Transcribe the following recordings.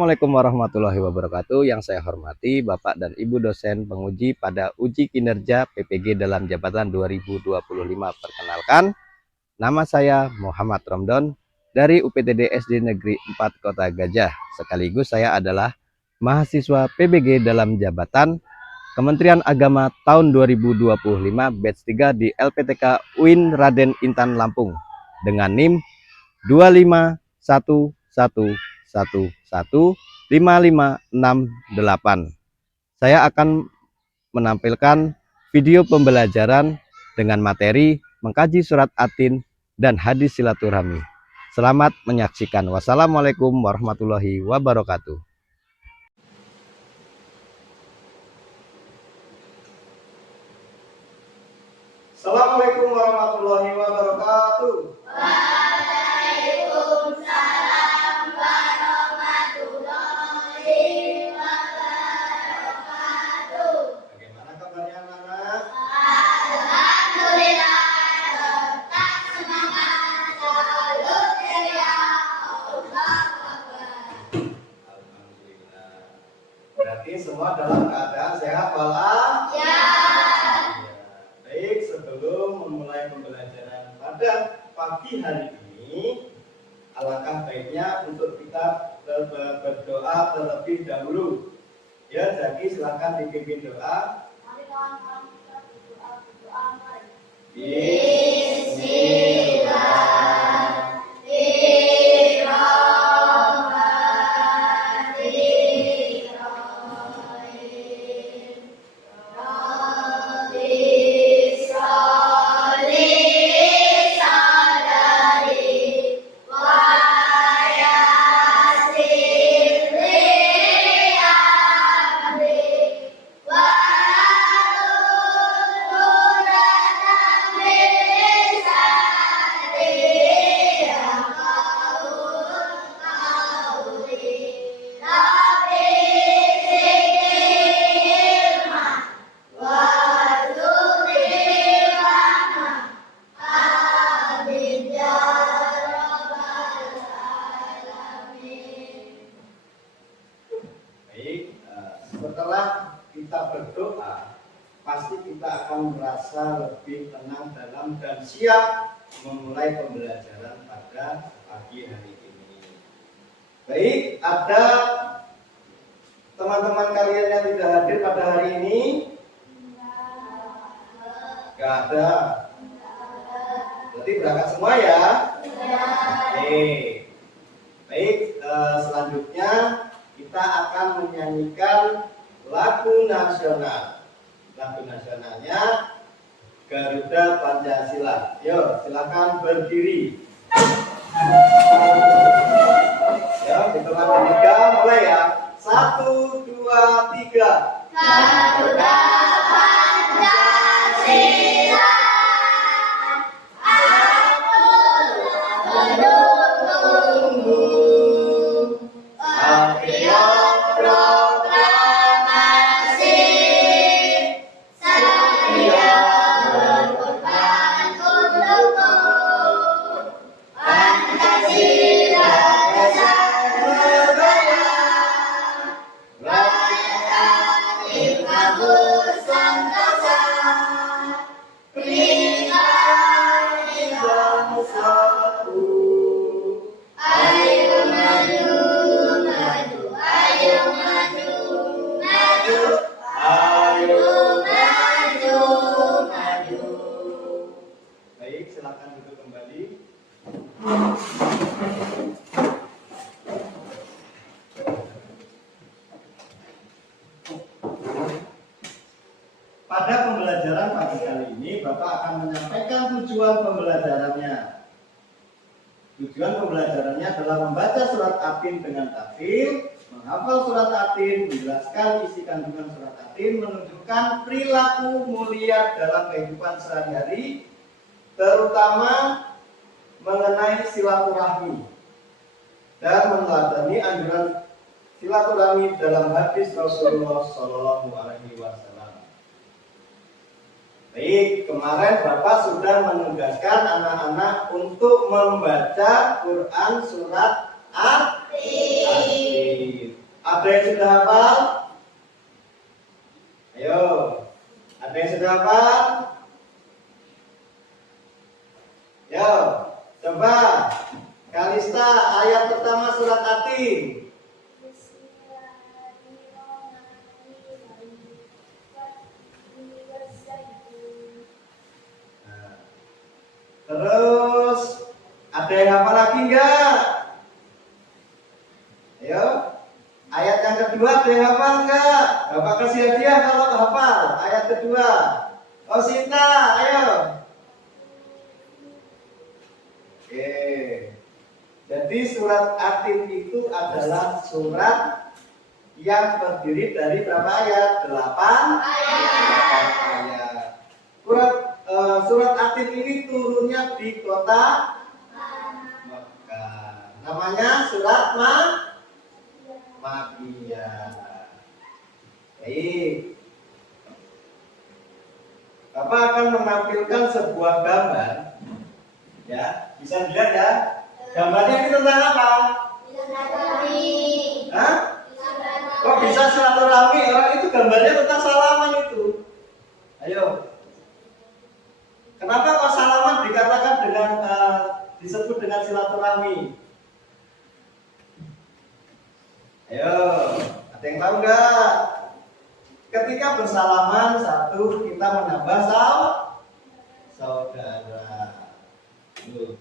Assalamualaikum warahmatullahi wabarakatuh. Yang saya hormati Bapak dan Ibu dosen penguji pada uji kinerja PPG dalam jabatan 2025. Perkenalkan, nama saya Muhammad Romdon dari UPTD SD Negeri 4 Kota Gajah. Sekaligus saya adalah mahasiswa PBG dalam jabatan Kementerian Agama tahun 2025 batch 3 di LPTK UIN Raden Intan Lampung dengan NIM 251111568. Saya akan menampilkan video pembelajaran dengan materi mengkaji surat Atin dan hadis silaturahmi. Selamat menyaksikan. Wassalamualaikum warahmatullahi wabarakatuh. Assalamualaikum warahmatullahi wabarakatuh. Waalaikumsalam warahmatullahi wabarakatuh. Bagaimana kabarnya anak-anak? Alhamdulillah, tetap semangat, selalu ceria. Allahu Akbar. Alhamdulillah. Berarti semua dalam keadaan sehat walafiat. Ya. Baik, sebelum memulai pembelajaran pada pagi hari ini, alangkah baiknya untuk kita berdoa terlebih dahulu. Ya, jadi silakan dipimpin doa. Mari kawan-kawan kita berdoa. Mari. Baik, setelah kita berdoa, pasti kita akan merasa lebih tenang dalam dan siap memulai pembelajaran pada pagi hari ini. Baik, ada teman-teman kalian yang tidak hadir pada hari ini? Gak ada. Berarti berangkat semua ya? Oke. Baik, selanjutnya kita akan menyanyikan lagu nasional. Lagu nasionalnya Garuda Pancasila. Yuk, silakan berdiri. Ya, hitungan ketiga mulai ya. 1, 2, 3. Garuda Pancasila, aku pendukungmu. Patriot proklamasi, setia berkorban untukmu. Pancasila dasar negara, rakyat ibu santosa, peringkat Islam Satu. Ayo maju, maju, ayo maju, maju, Ayo. maju, maju. Baik, silakan duduk kembali. Pada pembelajaran pagi kali ini, Bapak akan menyampaikan tujuan pembelajarannya. Tujuan pembelajarannya adalah membaca surat Atin dengan tafsir, menghafal surat Atin, menjelaskan isi kandungan surat Atin, menunjukkan perilaku mulia dalam kehidupan sehari-hari, terutama mengenai silaturahmi, dan meneladani anjuran silaturahmi dalam hadis Rasulullah Shallallahu Alaihi Wasallam. Baik, kemarin Bapak sudah menugaskan anak-anak untuk membaca Quran surat Atin. Ada yang sudah hafal? Ayo, ada yang sudah hafal? Yo, coba Kalista ayat pertama surat Atin. Nah, terus ada yang hafal lagi enggak? Ayo, ayat yang kedua ada yang hafal enggak? Bapak kasih hadiah kalau hafal ayat kedua. Oh Sinta, ayo. Oke. Jadi surat Atin itu adalah surat yang terdiri dari berapa ayat? 8 ayat. Surat Atin ini turunnya di kota Mekah. Namanya surat Makkiyah. Baik. Bapak akan menampilkan sebuah gambar. Ya, bisa dilihat ya. Gambarnya ini tentang apa? Hah? Kok bisa silaturahmi? Orang itu gambarnya tentang salaman itu. Ayo. Kenapa kok salaman dikatakan dengan disebut dengan silaturahmi? Ayo, ada yang tahu nggak? Ketika bersalaman satu kita menambah saudara.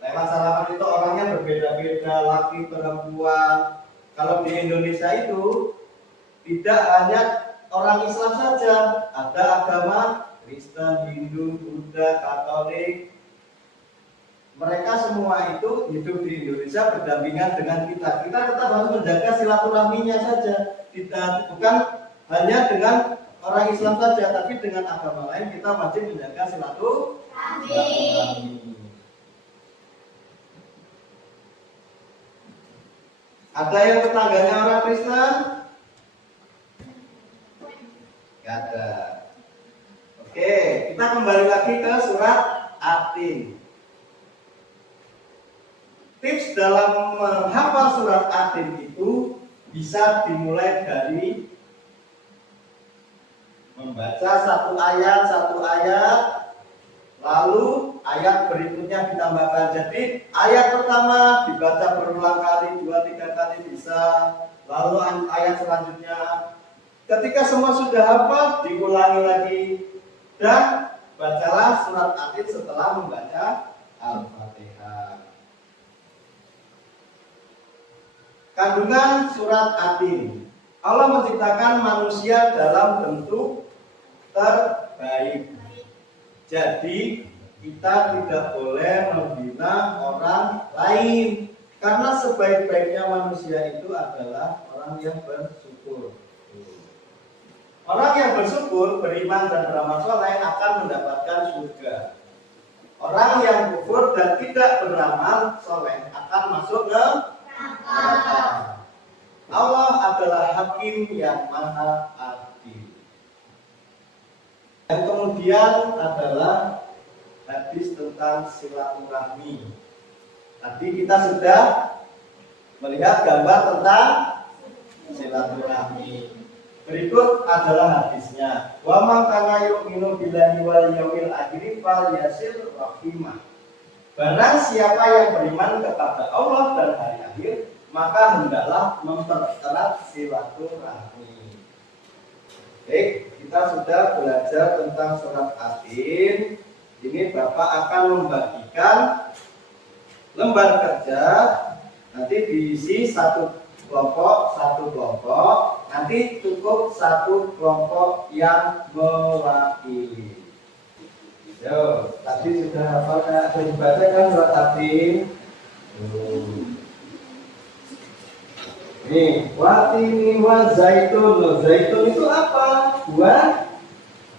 Lewat salaman itu orangnya berbeda-beda, laki perempuan. Kalau di Indonesia itu tidak hanya orang Islam saja, ada agama Kristen, Hindu, Buddha, Katolik. Mereka semua itu hidup di Indonesia berdampingan dengan kita. Kita tetap harus menjaga silaturahminya saja, bukan hanya dengan orang Islam saja, tapi dengan agama lain kita wajib menjaga silaturahmi. Ada yang tetangganya orang Kristen? Gak ada. Oke, kita kembali lagi ke surat Atin. Tips dalam menghafal surat Atin itu bisa dimulai dari membaca satu ayat, lalu ayat berikutnya ditambahkan. Jadi ayat pertama dibaca berulang kali, 2-3 kali bisa. Lalu ayat selanjutnya, ketika semua sudah hafal, diulangi lagi. Dan bacalah surat Atin setelah membaca Al-Fatihah. Kandungan surat Atin. Allah menciptakan manusia dalam bentuk terbaik. Jadi kita tidak boleh menghina orang lain, karena sebaik-baiknya manusia itu adalah orang yang bersyukur. Orang yang bersyukur, beriman dan beramal soleh akan mendapatkan surga. Orang yang kufur dan tidak beramal soleh akan masuk ke neraka. Allah adalah hakim yang maha adil. Dan kemudian adalah hadis tentang silaturahmi. Tadi kita sudah melihat gambar tentang silaturahmi. Berikut adalah hadisnya. Wa man kana yu'minu billahi wal yawmil akhir falyasil rahimah. Barang siapa yang beriman kepada Allah dan hari akhir, maka hendaklah mempererat silaturahmi. Baik, kita sudah belajar tentang surat Atin. Ini Bapak akan membagikan lembar kerja, nanti diisi satu kelompok, nanti cukup satu kelompok yang mewakili. Yo, tadi sudah hafal, sudah dibaca kan surat Atin. Nih, watini wa zaitun. Zaitun itu apa? Buah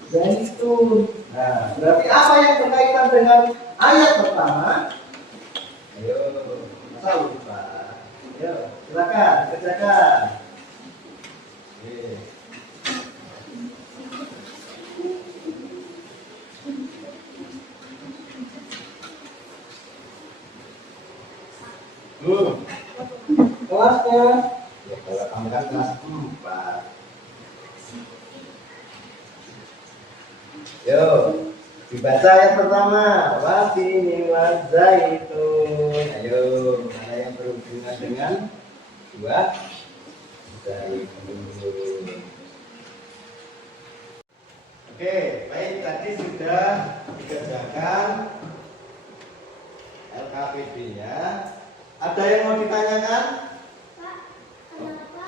zaitun. Nah, berarti apa yang berkaitan dengan ayat pertama? Ayo, masa lupa. Ayo, silakan kerjakan. Kelasnya, ya kalau kamu kan kelas Yuk, dibaca yang pertama. Watini wazaitun. Ayo, mana yang berhubungan dengan buah zaitun? Oke, baik, tadi sudah dikerjakan LKPD-nya. Ada yang mau ditanyakan? Pak, kenapa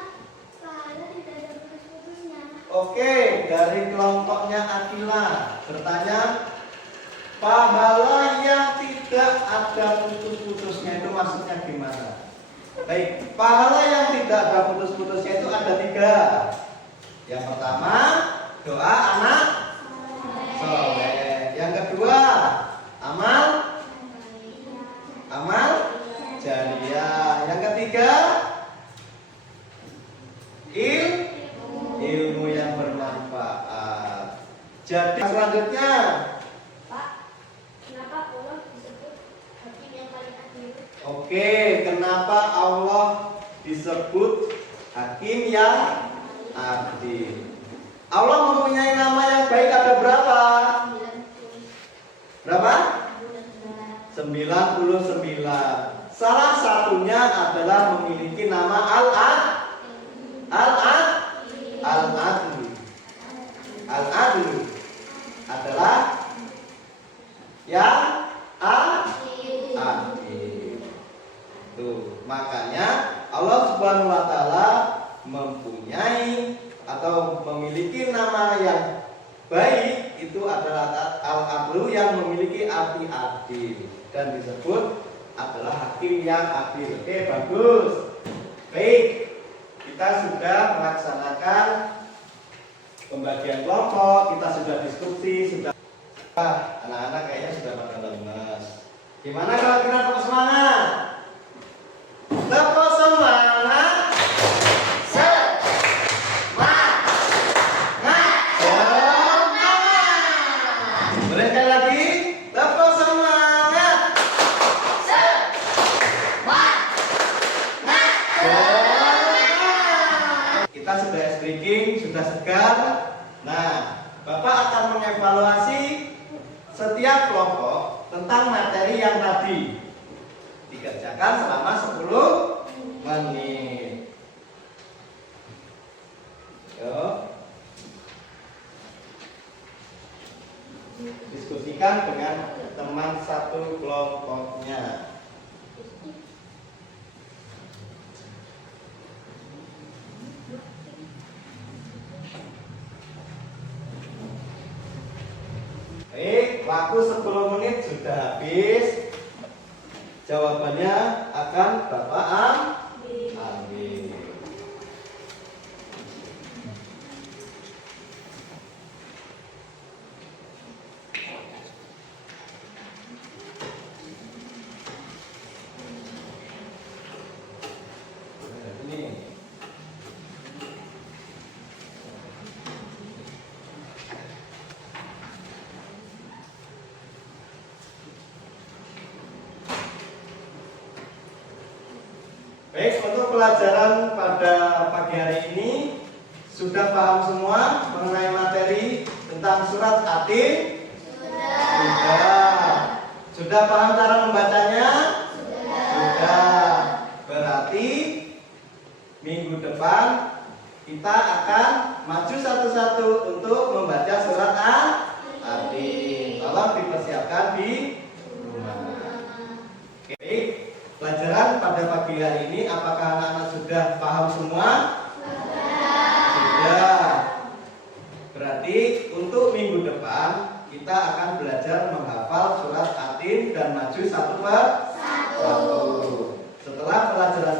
pahala tidak ada putus-putusnya? Oke, dari kelompoknya Akila bertanya, pahala yang tidak ada putus-putusnya itu maksudnya gimana? Baik, pahala yang tidak ada putus-putusnya itu ada 3. Yang pertama, doa anak soleh. Yang kedua, amal jariah. Yang ketiga, ilmu yang bermanfaat. Jadi selanjutnya, Pak, kenapa Allah disebut hakim yang paling adil? oke, kenapa Allah disebut hakim yang adil? Allah mempunyai nama yang baik ada berapa? 90. Berapa? 99. 99. Salah satunya adalah memiliki nama Al-Adlu. Al-Adlu adalah yang adil. Tuh, makanya Allah Subhanahu wa taala mempunyai atau memiliki nama yang baik, itu adalah Al-Adlu yang memiliki arti adil dan disebut adalah hakim yang adil. Oke, bagus. Baik, kita sudah melaksanakan pembagian kelompok, kita sudah diskusi, sudah anak-anak kayaknya sudah pada lemes. Gimana kalau kita tetap semangat? Tetap semangat. Boleh sekali lagi? Tetap semangat. Kita sudah speaking, sudah segar. Nah, Bapak akan mengevaluasi setiap kelompok tentang materi yang tadi dikerjakan selama 10 menit. Yuk. Diskusikan dengan teman satu kelompoknya. Baik, waktu 10 menit sudah habis. Jawabannya akan Bapak ambil. Ini. Baik, untuk pelajaran pada pagi hari ini sudah paham semua mengenai materi tentang surat Atin? Sudah. Sudah paham cara membacanya? Sudah. Berarti minggu depan kita akan maju satu-satu untuk membaca surat Atin. Tolong dipersiapkan di rumah. Oke. Pelajaran pada pagi hari ini apakah anak-anak sudah paham semua? Sudah. Berarti untuk minggu depan kita akan belajar menghafal surat Atin dan maju satu per satu. Setelah pelajaran